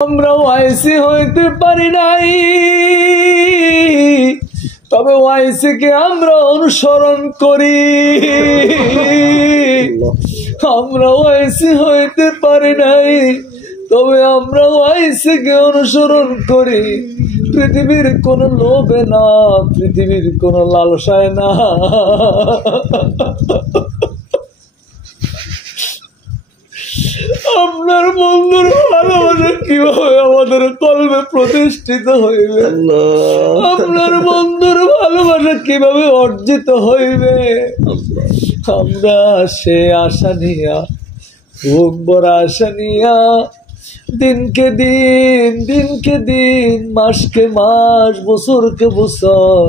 আমরা ওয়াইসি হইতে পারি নাই, তবে ওয়াইসিকে আমরা অনুসরণ করি। আমরা ওয়াইসি হইতে পারি নাই, তবে আমরা ওয়াইসিকে অনুসরণ করি। পৃথিবীর কোন লোভে না, পৃথিবীর কোন লালসায় না। আপনার বন্ধুর ভালোবাসা কিভাবে আমাদের কলবে প্রতিষ্ঠিত হইবে? আপনার বন্ধুর ভালোবাসা কিভাবে অর্জিত হইবে? আমরা সে আশা নিয়া, বুক ভরা আশা নিয়া দিনকে দিন, মাসকে মাস, বছরকে বছর,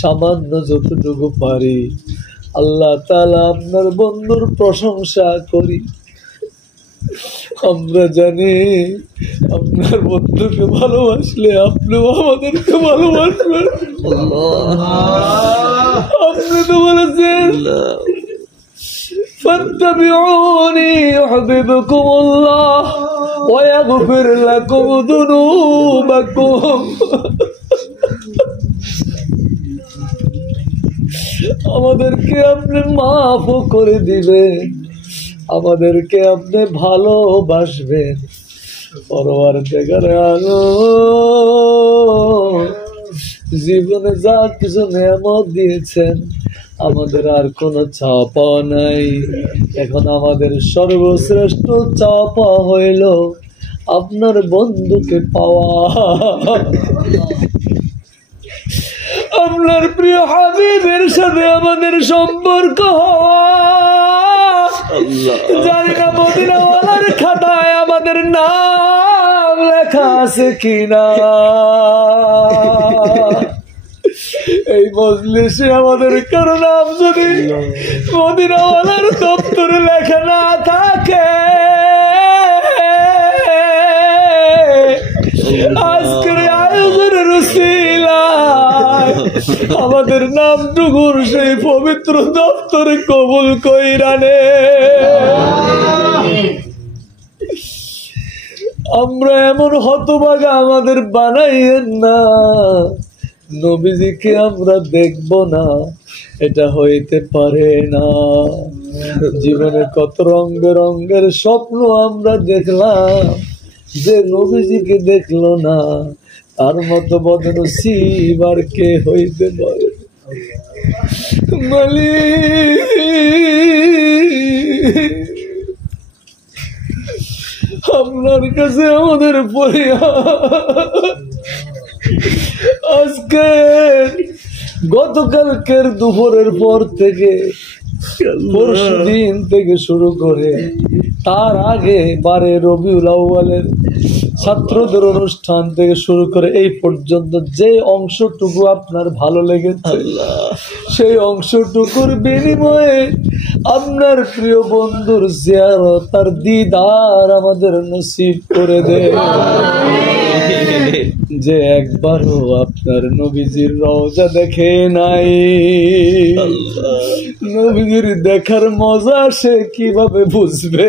সামান্য যতটুকু পারি আল্লাহ তাআলা আপনার বন্ধুর প্রশংসা করি। আমরা জানি আপনার বন্ধুকে ভালোবাসলে আপনিও আমাদেরকে ভালোবাসবেন। আপনি তো বলেছেন ফাত্তাবিউনি ইউহিব্বুকুমুল্লাহ ওয়া ইয়াগফির লাকুম যুনুবাকুম। আমাদেরকে আপনি মাফ করে দিবেন, আমাদেরকে আপনি ভালোবাসবেন। পরওয়ারদিগার আলম জীবনে যা কিছু নেয়ামত দিয়েছেন, আমাদের আর কোনো চাওয়া পাওয়া নাই। এখন আমাদের সর্বশ্রেষ্ঠ চাওয়া পাওয়া হইল আপনার বন্ধুকে পাওয়া, আপনার প্রিয় হাবিবের সাথে আমাদের সম্পর্ক হওয়া। জানি না মদিনাওয়ালার খাতায় আমাদের নাম লেখা আছে কিনা। এই মজলিসে আমাদের কারো নাম যদি মদিনাওয়ালার দপ্তরে লেখা না থাকে, আজকের আয়োজনের উসিলায় আমাদের নামটুকুর সেই পবিত্র দপ্তরে কবুল কইরা নে। আমরা এমন হতভাগা আমাদের বানাইয়েন না, নবীজিকে আমরা দেখব না, এটা হইতে পারে না। জীবনে কত রং বেরঙের স্বপ্ন আমরা দেখলাম, যে নবীজিকে দেখলো না তার মতো বদনসিব আর কে হইতে পারে? মালিক, আপনার কাছে আমাদের আজকে গতকালকের দুপুরের পর থেকে, পরশু দিন থেকে শুরু করে তার আগে বারে রবিউল আউয়ালের ছাত্রদের অনুষ্ঠান থেকে শুরু করে এই পর্যন্ত যে অংশটুকু আপনার ভালো লেগেছে, সেই অংশটুকুর বিনিময়ে আপনার প্রিয় বন্ধুর জিয়ারত আর দিদার আমাদের নসিব করে দে। যে একবারও আপনার নবীজির রওজা দেখে নাই, নবীজির দেখার মজা সে কিভাবে বুঝবে?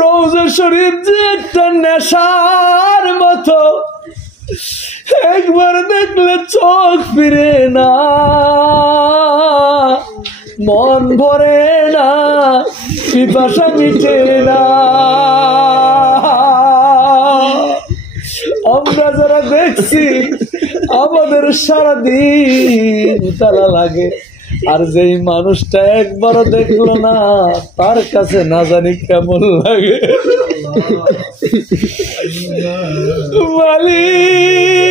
রওজা শরীফ যে একটা নেশার মতো, একবার দেখলে চোখ ফিরে না, মন ভরে না, পিপাসা মিটে না। আমরা যারা দেখছি আমাদের সারাদিন তালা লাগে, আর যেই মানুষটা একবারও দেখলো না তার কাছে না জানি কেমন লাগে। মালিক,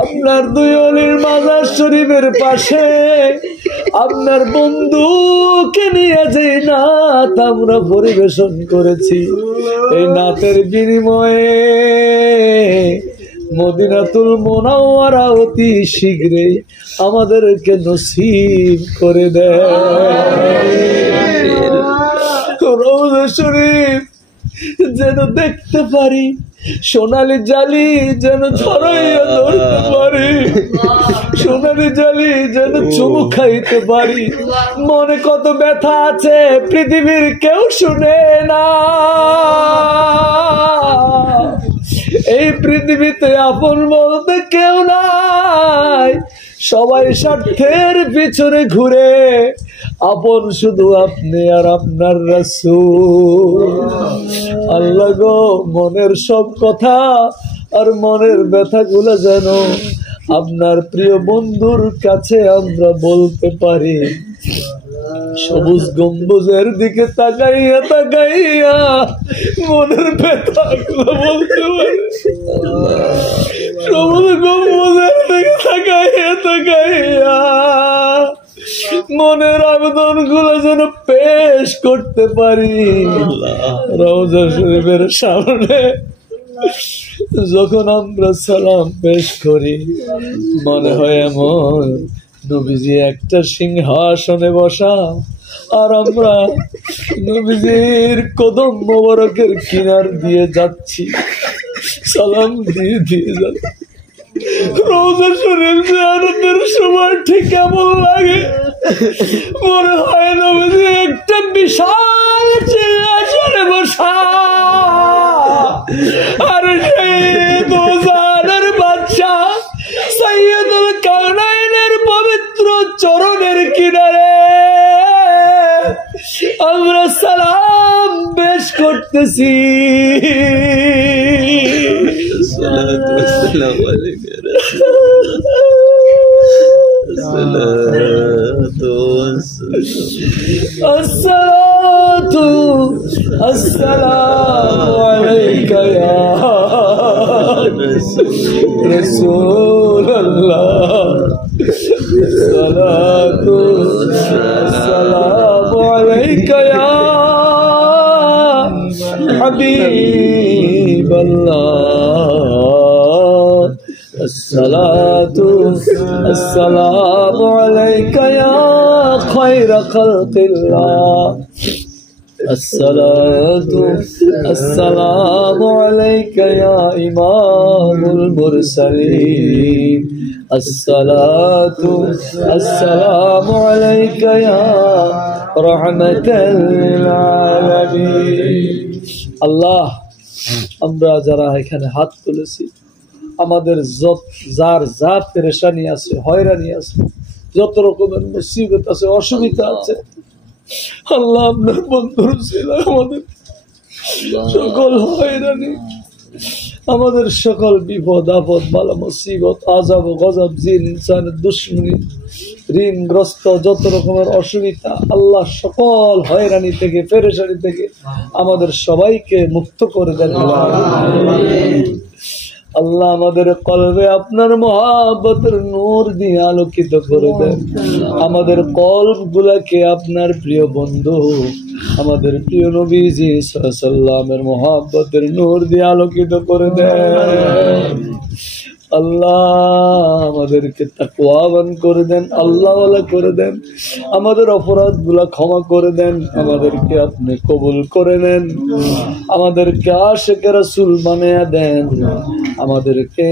আপনার দুই অলির মাজার শরীফের পাশে আপনার বন্ধুকে নিয়ে যে নাত আমরা পরিবেশন করেছি, এই নাতের বিনিময়ে মদিনাতুল মুনাওয়ারা অতি শীঘ্রই আমাদেরকে নসিব করে দেয়। রওজা শরীফ যেন দেখতে পারি, সোনালি জালি যেন ছড়াইয়া ধরতে পারি, সোনালি জালি যেন চুমু খাইতে পারি। মনে কত ব্যথা আছে পৃথিবীর কেউ শুনে না। এই পৃথিবীতে আপন বলতে কেউ নাই, সবাই স্বার্থের পিছনে ঘুরে, আপন শুধু আপনি আর আপনার রাসূল। আল্লাহ গো, মনের সব কথা আর মনের ব্যথাগুলো যেন আপনার প্রিয় বন্ধুর কাছে আমরা বলতে পারি। সবুজ গম্বুজের দিকে তাকাইয়া তাকাইয়া মনের ব্যথাগুলো বলতে পারি। সবুজ গম্বুজের দিকে তাকাইয়া তাকাইয়া মনের আবেদন গুলো যেন পেশ করতে পারি রওজা শরীফের সামনে। যখন আমরা সালাম পেশ করি মনে হয় এমন নবীজি একটা সিংহাসনে বসা, আর আমরা নবীজির কদম মোবারকের কিনার দিয়ে যাচ্ছি, সালাম দিয়ে দিয়ে যাচ্ছি। রওজা শরীফ জিয়ারতের সময় ঠিক কেমন লাগে, মনে হয় নবীজি একটা বিশাল সিংহাসনে বসা, আর সেই দোজানের বাদশা সাইয়্যিদুল কাওনাইনের পবিত্র চরণের কিনারে আমরা সালাম পেশ করতেছি। আসসালাতু আসসালামু আলাইকা ইয়া রাসূলুল্লাহ, আসসালাতু আসসালামু আলাইকা ইয়া হাবিবাল্লাহ, আসসালাতু আসসালামু আলাইকা ইয়া খায়রা খালকিল্লাহ, আসসালাতু আসসালামু আলাইকা ইয়া ইমামুল মুরসালিন, আসসালাতু আসসালামু আলাইকা ইয়া রাহমাতাল আলামিন। আল্লাহ, আমরা যারা এখানে হাত তুলেছি, আমাদের যার যা পেরেশানি আছে, হয়রানি আছে, যত রকমের মুসিবত আছে, অসুবিধা আছে, আল্লাহ আপনার বন্ধুর ছিল আমাদের সকল হয়রানি, আমাদের সকল বিপদ আপদ বালা মুসিবত আযাব গজব জিন ইনসানের দুশমনি ঋণগ্রস্ত যত রকমের অসুবিধা, আল্লাহ সকল হয়রানি থেকে পেরেশানি থেকে আমাদের সবাইকে মুক্ত করে দেন। আল্লাহ আমাদের কলবে আপনার মহব্বতের নূর দিয়ে আলোকিত করে দেন। আমাদের কলব গুলাকে আপনার প্রিয় বন্ধু আমাদের প্রিয় নবীজি সাল্লাল্লাহু আলাইহি ওয়াসাল্লামের মহব্বতের নূর দিয়ে আলোকিত করে দেন। আল্লাহ আমাদেরকে তাকওয়াবান করে দেন, আল্লাহওয়ালা করে দেন, আমাদের অপরাধ গুলা ক্ষমা করে দেন, আমাদেরকে আপনি কবুল করে নেন, আমাদেরকে আশিকে রাসূল বানিয়ে দেন, আমাদেরকে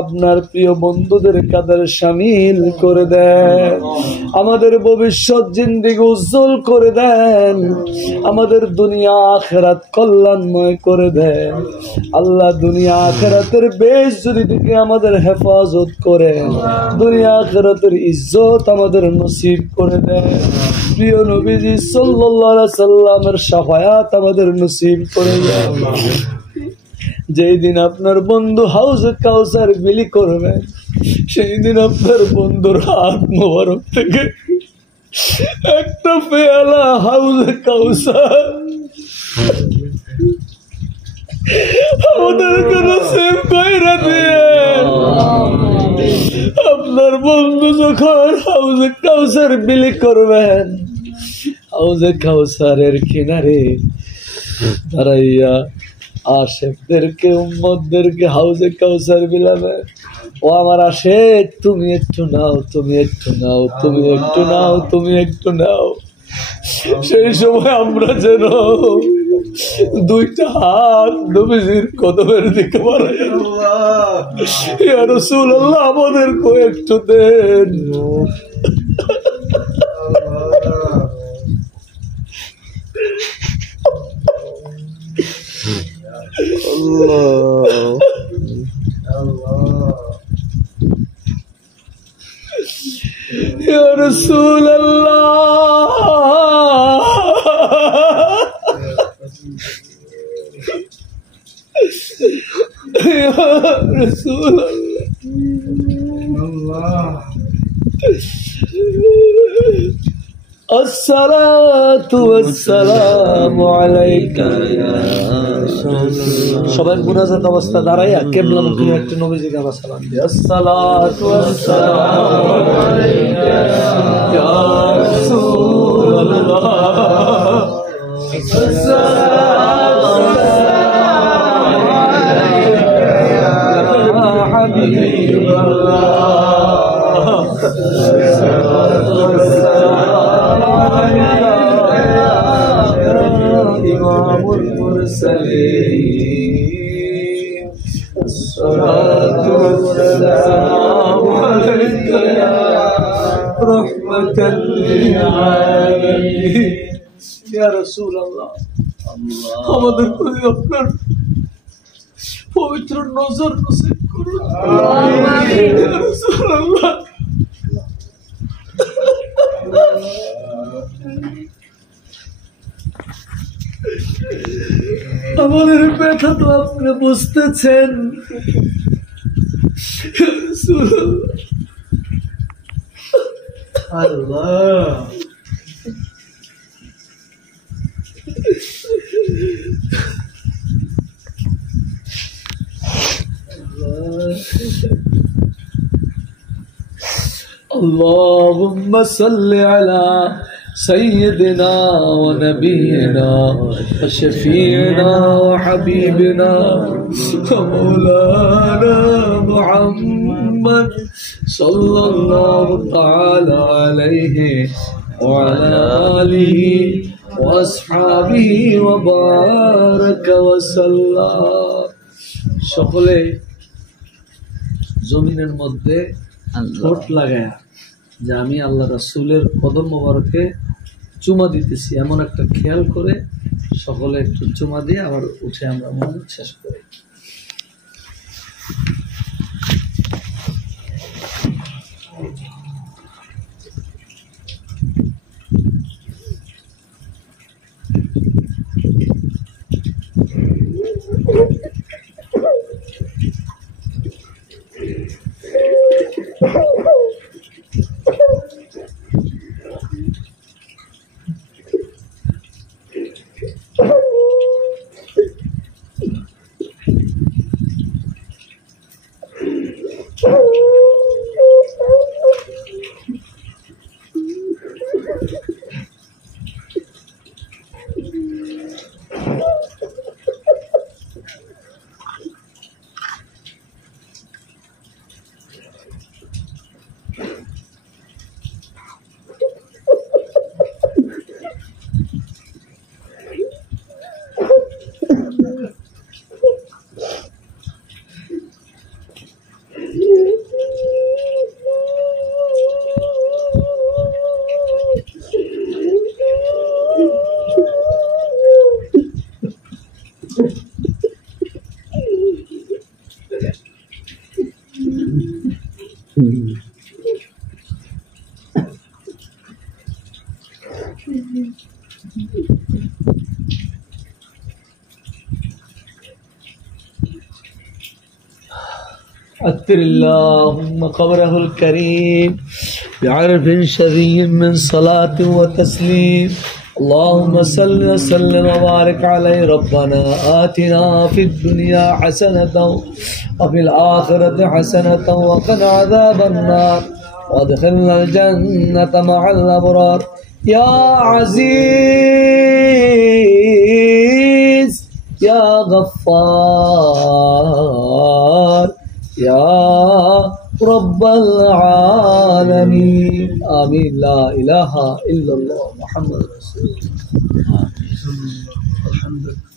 আপনার প্রিয় বন্ধুদের কাতারে শামিল করে দেন, আমাদের ভবিষ্যৎ জিন্দেগি উজ্জ্বল করে দেন, আমাদের দুনিয়া আখিরাত কল্যাণময় করে দেন। আল্লাহ দুনিয়া আখিরাতের বেইজ্জতি থেকে আমাদের হেফাজত করেন, দুনিয়া আখিরাতের ইজ্জত আমাদের নসিব করে দেন। প্রিয় নবীজি সাল্লাল্লাহু আলাইহি সাল্লামের শাফায়াত আমাদের নসিব করে দেন। যেই দিন আপনার বন্ধু হাউজে কাউসার বিলি করবেন, সেই দিন আপনার বন্ধুর হাত মোবারক থেকে একটা পেয়ালা হাউজে কাউসার আমাদেরকে নসিব কইরা দিয়েন। আপনার বন্ধু যখন হাউজে কাউসার বিলি করবেন, হাউজে কাউসারের কিনারে দাঁড়াইয়া আশেকদেরকে উম্মতদেরকে হাউজে কাউসার বিলাবেন। ও আমার আশেক, তুমি একটু নাও, তুমি একটু নাও, তুমি একটু নাও, তুমি একটু নাও। সেই সময় আমরা যেন দুইটা হাত নবীজির কদমের দিকে বাড়াইয়া ইয়া রাসূলুল্লাহ আমাদের কয়েকটু দেন। ইয়া রাসূলুল্লাহ ইয়া রাসূলুল্লাহ আসসালাতু ওয়াসসালামু আলাইকা ইয়া রাসূলুল্লাহ। সবাই মুনাজাত অবস্থা দাঁড়াইয়া কিবলামুখী একটা নবীজিকে আমরা সালাম দিই। আসসালাতু ওয়াসসালামু আলাইকা ইয়া রাসূলুল্লাহ। আসসালাতু ওয়াসসালামু আলাইকা ইয়া হাবিবাল্লাহ। إمام المرسلين الصلاة والسلام عليك يا رحمة للعالمين يا رسول الله। আমাদের প্রতি আপনার পবিত্র নজর নসিব করুন ইয়া রাসূলুল্লাহ। আমাদের ব্যথা তো আপনি বুঝতেছেন আল্লাহ। اللهم صل على سيدنا ونبينا وشفيعنا وحبيبنا ومولانا محمد صلى الله تعالى عليه وعلى آله وأصحابه وبارك وسلم। সকলে জমিনের মধ্যে ঠোঁট লাগায়া যে আমি আল্লাহ রাসূলের কদম মোবারকে চুমা দিতেছি এমন একটা খেয়াল করে সকলে একটু চুমা দিয়ে আবার উঠে আমরা মনে শেষ করি। أكثر اللهم قبره الكريم بعرف شديد من صلاة وتسليم. اللهم صل وسلم وبارك عليه. ربنا آتنا في الدنيا حسنة وفي الآخرة حسنة وقنا عذاب النار وادخلنا الجنة مع الأبرار يا عزيز يا غفار يا رب العالمين. آمين. لا إله إلا الله محمد رسول الله. আলহামদুলিল্লাহ।